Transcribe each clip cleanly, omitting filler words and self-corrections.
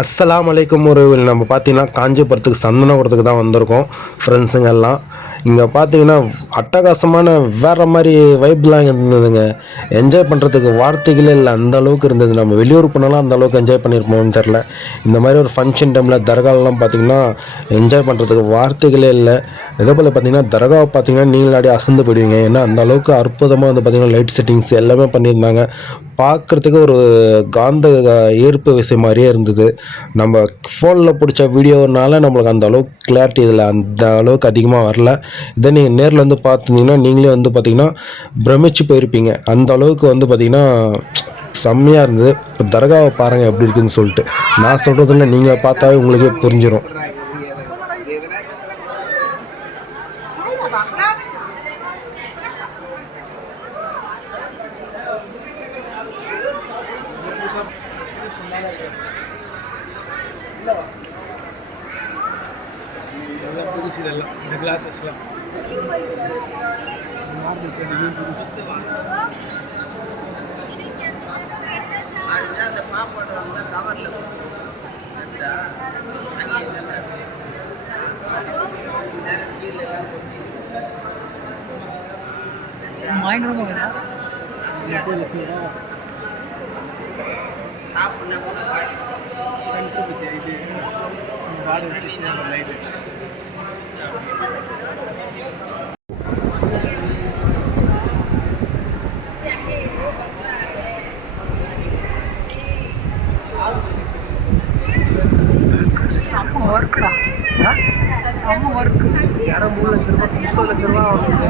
அஸ்ஸலாமு அலைக்கும். நம்ம பார்த்தீங்கன்னா காஞ்சிபுரத்துக்கு சந்தனபுரத்துக்கு தான் வந்திருக்கோம் ஃப்ரெண்ட்ஸுங்க எல்லாம். இங்கே பார்த்தீங்கன்னா அட்டகாசமான வேறு மாதிரி வைப்லாம் இருந்ததுங்க. என்ஜாய் பண்ணுறதுக்கு வார்த்தைகளே இல்லை, அந்த அளவுக்கு இருந்தது. நம்ம வெளியூர் போனாலும் அந்த அளவுக்கு என்ஜாய் பண்ணியிருப்போம்னு தெரில. இந்த மாதிரி ஒரு ஃபங்க்ஷன் டைமில் தர்காலெலாம் பார்த்திங்கன்னா என்ஜாய் பண்ணுறதுக்கு வார்த்தைகளே இல்லை. இதே போல் பார்த்தீங்கன்னா தர்காவை பார்த்தீங்கன்னா நீங்களாடி அசந்து போயிடுவீங்க. ஏன்னா அந்த அளவுக்கு அற்புதமாக வந்து பார்த்திங்கன்னா லைட் செட்டிங்ஸ் எல்லாமே பண்ணியிருந்தாங்க. பார்க்குறதுக்கு ஒரு காந்த ஈர்ப்பு விஷயம் மாதிரியே இருந்தது. நம்ம ஃபோனில் பிடிச்ச வீடியோனால நம்மளுக்கு அந்த அளவுக்கு கிளாரிட்டி இதில் அந்த அளவுக்கு அதிகமாக வரல. இதை நீங்கள் நேரில் வந்து பார்த்துருந்தீங்கன்னா நீங்களே வந்து பார்த்திங்கன்னா பிரமிச்சு போயிருப்பீங்க. அந்த அளவுக்கு வந்து பார்த்திங்கன்னா செம்மையாக இருந்தது. இப்போ தர்காவை பாருங்கள் எப்படி இருக்குதுன்னு சொல்லிட்டு. நான் சொல்கிறதில்ல, நீங்கள் பார்த்தாவே உங்களுக்கே புரிஞ்சிடும். புதுசு இதெல்லாம் இந்த கிளாஸஸ்லாம் பயங்கரமாக சென்டர் பற்றி இது காடு வச்சு லைட்டு செம்ம ஒர்க்குடா, செம்ம ஒர்க்கு. யாரோ 3 லட்ச ரூபா 30 லட்ச ரூபா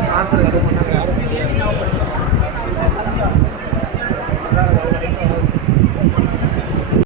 ஸ்பான்சர் யாரும் பண்ணாங்க. யாரும்